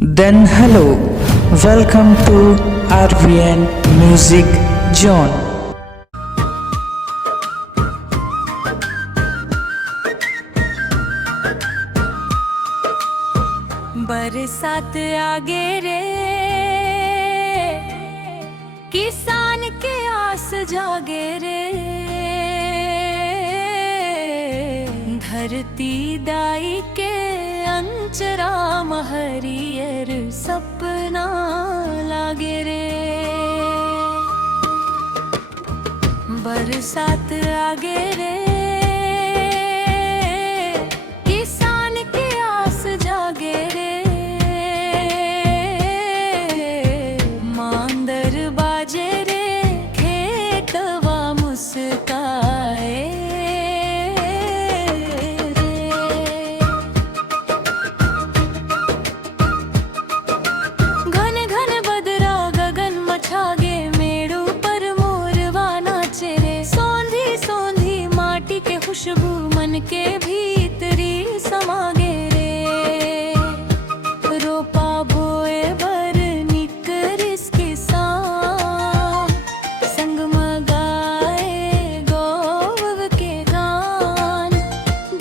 Then hello, welcome to RVN Music Zone. बरसात आगे रे, किसान के आस जागे रे। धरती दाई के अंचरा हरियर सपना लागे रे। बरसात आगे रे, किसान के आस जागे रे। मांदर बाजे रे, खेतवा मुस्काए रे। घन घन बदरा गगन मछागे, मेड़ू पर मोरवा नाचे रे। सौंधी सौंधी माटी के खुशबू मन के भीतरी समागे रे। रोपा बोए बर निकरिस किसान, संग मगाए गौव के गान।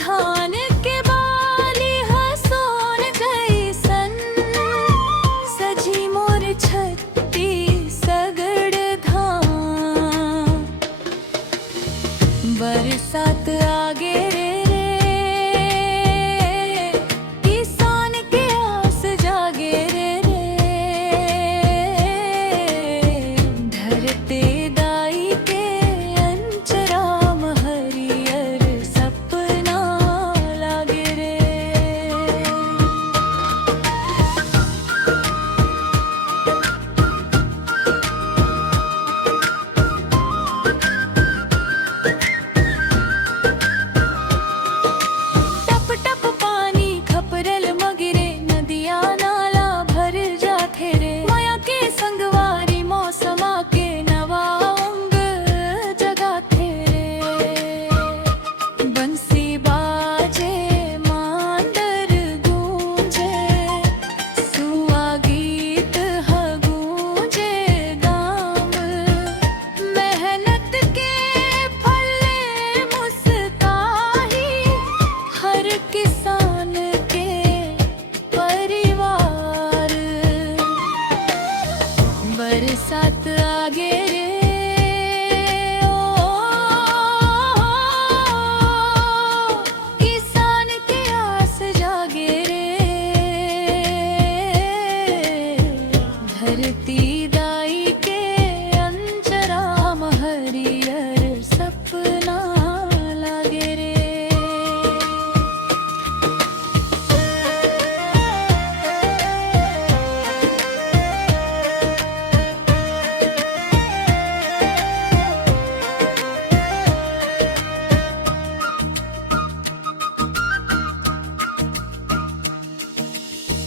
धान के बाली हसोन जैसन, सजी मोर छत्ती सगड़ धाम। बरसात आगे रे, किसान के आस जागे रे। धरते दाई के अंचरा हरियर सपना लागे रे। टप टप पानी खपरल मगिरे, नदिया नाला भर जाथे रे। माया के संगवारी मौसमा के नवा अंग जगाथे रे। बंसी बाजे मांदर गूंजे, सुआ गीत ह गूंजे गाम। मेहनत के फले मुस्काही, हर किसान के परिवार। बरसात आगे रे, किसान के आस जागे रे। धरती दाई के अंचरा हरियर सपना लागे रे।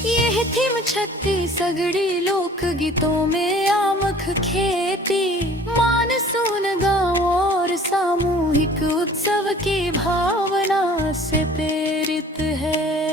यह थी छत्ती सगड़ी लोक गीतों में आमक खेती। मानसून गाँव और सामूहिक उत्सव की भावना से प्रेरित है।